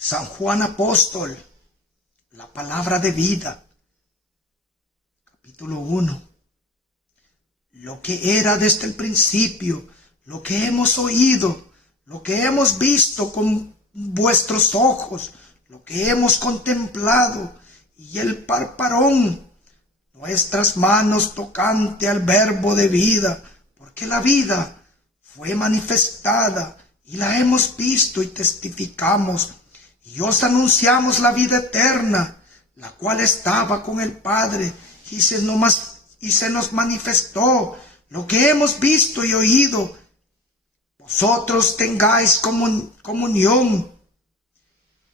San Juan Apóstol, la palabra de vida, capítulo 1. Lo que era desde el principio, lo que hemos oído, lo que hemos visto con vuestros ojos, lo que hemos contemplado, y el parparón, nuestras manos tocante al verbo de vida, porque la vida fue manifestada y la hemos visto y testificamos, y os anunciamos la vida eterna, la cual estaba con el Padre, y se nos manifestó. Lo que hemos visto y oído, vosotros tengáis comunión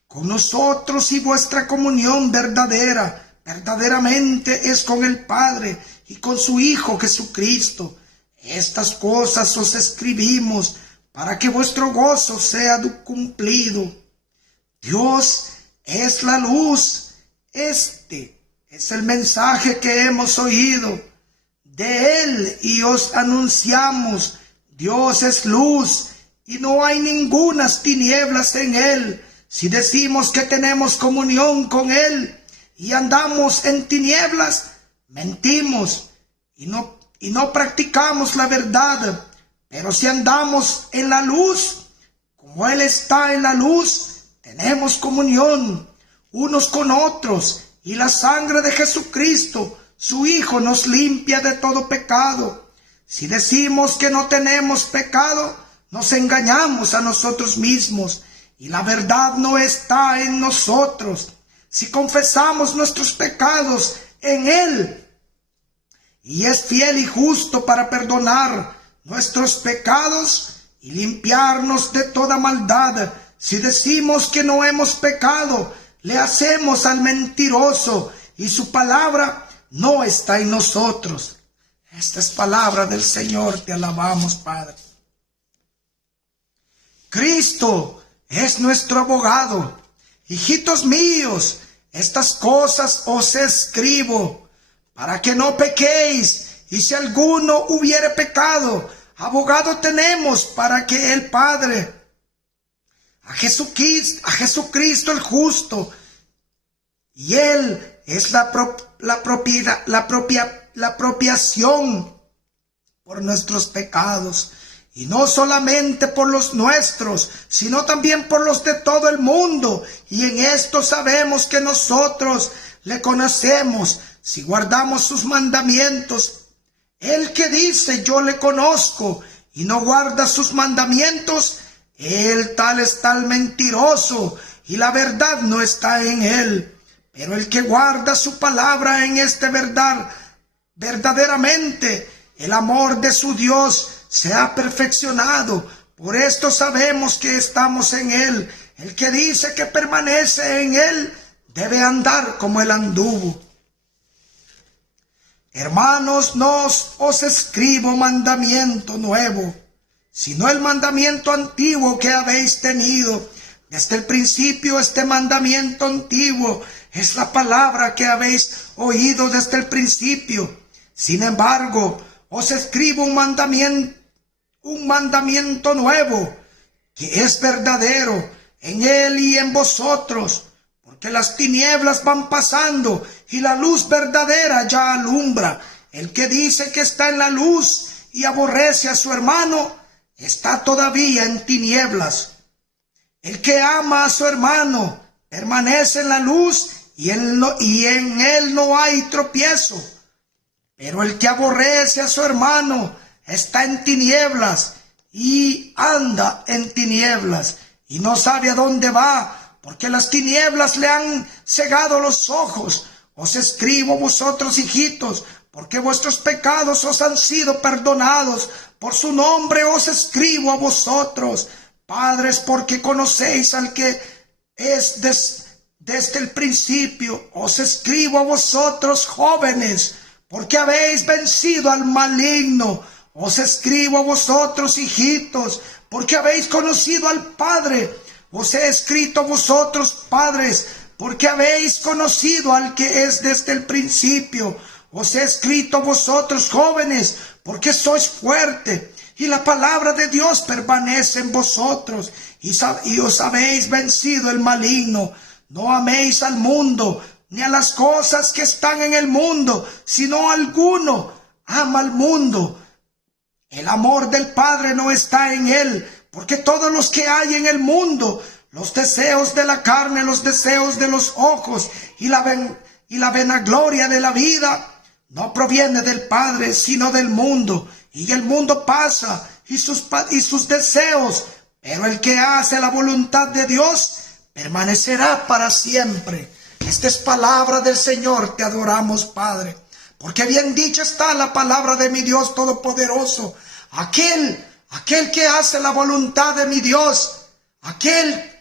con nosotros, y vuestra comunión verdaderamente es con el Padre y con su Hijo Jesucristo. Estas cosas os escribimos para que vuestro gozo sea cumplido. Dios es la luz. Este es el mensaje que hemos oído de Él y os anunciamos. Dios es luz y no hay ningunas tinieblas en Él. Si decimos que tenemos comunión con Él y andamos en tinieblas, mentimos y no practicamos la verdad. Pero si andamos en la luz, como Él está en la luz, tenemos comunión unos con otros, y la sangre de Jesucristo, su Hijo, nos limpia de todo pecado. Si decimos que no tenemos pecado, nos engañamos a nosotros mismos, y la verdad no está en nosotros. Si confesamos nuestros pecados en Él, y es fiel y justo para perdonar nuestros pecados y limpiarnos de toda maldad. Si decimos que no hemos pecado, le hacemos al mentiroso, y su palabra no está en nosotros. Esta es palabra del Señor. Te alabamos, Padre. Cristo es nuestro abogado. Hijitos míos, estas cosas os escribo para que no pequéis. Y si alguno hubiere pecado, abogado tenemos para que el Padre, a Jesucristo el justo, y Él es la propiciación por nuestros pecados, y no solamente por los nuestros, sino también por los de todo el mundo. Y en esto sabemos que nosotros le conocemos, si guardamos sus mandamientos. El que dice yo le conozco y no guarda sus mandamientos, el tal es tal mentiroso, y la verdad no está en él. Pero el que guarda su palabra, en verdaderamente el amor de su Dios se ha perfeccionado. Por esto sabemos que estamos en él. El que dice que permanece en él debe andar como él anduvo. Hermanos, no os escribo mandamiento nuevo, sino el mandamiento antiguo que habéis tenido desde el principio. Este mandamiento antiguo es la palabra que habéis oído desde el principio. Sin embargo, os escribo un mandamiento nuevo, que es verdadero en Él y en vosotros, porque las tinieblas van pasando y la luz verdadera ya alumbra. El que dice que está en la luz y aborrece a su hermano, está todavía en tinieblas. El que ama a su hermano permanece en la luz, y en él no hay tropiezo. Pero el que aborrece a su hermano está en tinieblas, y anda en tinieblas, y no sabe a dónde va, porque las tinieblas le han cegado los ojos. Os escribo vosotros, hijitos, porque vuestros pecados os han sido perdonados. Por su nombre os escribo a vosotros, padres, porque conocéis al que es desde el principio. Os escribo a vosotros, jóvenes, porque habéis vencido al maligno. Os escribo a vosotros, hijitos, porque habéis conocido al Padre. Os he escrito a vosotros, padres, porque habéis conocido al que es desde el principio. Os he escrito a vosotros, jóvenes, porque sois fuertes, y la palabra de Dios permanece en vosotros, y os habéis vencido el maligno. No améis al mundo, ni a las cosas que están en el mundo, sino alguno ama al mundo. El amor del Padre no está en él, porque todos los que hay en el mundo, los deseos de la carne, los deseos de los ojos y la vanagloria de la vida, no proviene del Padre, sino del mundo. Y el mundo pasa y sus deseos, pero el que hace la voluntad de Dios permanecerá para siempre. Esta es palabra del Señor, te adoramos, Padre. Porque bien dicha está la palabra de mi Dios Todopoderoso. Aquel que hace la voluntad de mi Dios, aquel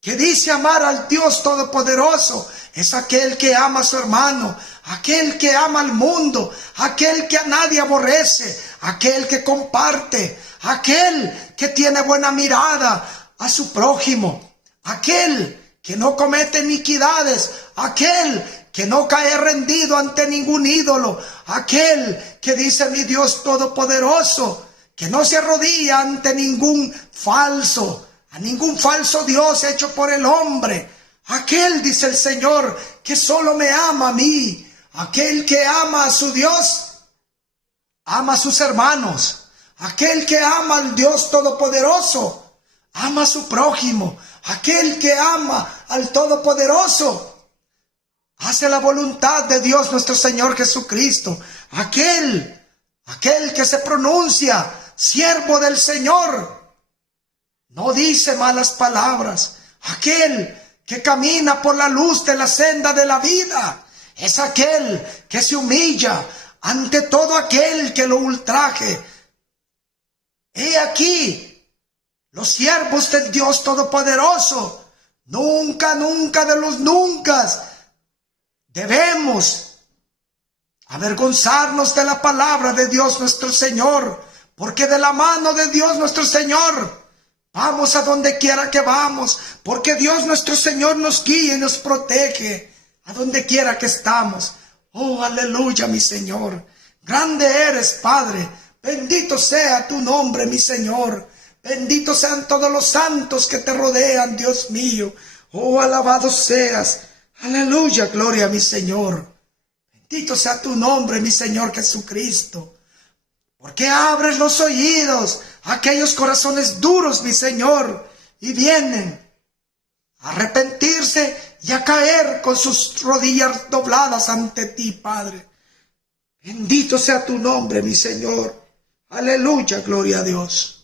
que dice amar al Dios Todopoderoso, es aquel que ama a su hermano, aquel que ama al mundo, aquel que a nadie aborrece, aquel que comparte, aquel que tiene buena mirada a su prójimo, aquel que no comete iniquidades, aquel que no cae rendido ante ningún ídolo, aquel que dice mi Dios Todopoderoso, que no se arrodilla ante ningún falso Dios hecho por el hombre. Aquel, dice el Señor, que solo me ama a mí. Aquel que ama a su Dios, ama a sus hermanos. Aquel que ama al Dios Todopoderoso, ama a su prójimo. Aquel que ama al Todopoderoso, hace la voluntad de Dios nuestro Señor Jesucristo. Aquel que se pronuncia siervo del Señor, no dice malas palabras. Aquel que camina por la luz de la senda de la vida, es aquel que se humilla ante todo aquel que lo ultraje. He aquí, los siervos del Dios Todopoderoso, nunca de los nunca, debemos avergonzarnos de la palabra de Dios nuestro Señor, porque de la mano de Dios nuestro Señor vamos a donde quiera que vamos, porque Dios nuestro Señor nos guía y nos protege a donde quiera que estamos. Oh, aleluya, mi Señor. Grande eres, Padre. Bendito sea tu nombre, mi Señor. Benditos sean todos los santos que te rodean, Dios mío. Oh, alabado seas. Aleluya, gloria a mi Señor. Bendito sea tu nombre, mi Señor Jesucristo. Porque abres los oídos a aquellos corazones duros, mi Señor, y vienen a arrepentirse y a caer con sus rodillas dobladas ante ti, Padre. Bendito sea tu nombre, mi Señor. Aleluya, gloria a Dios.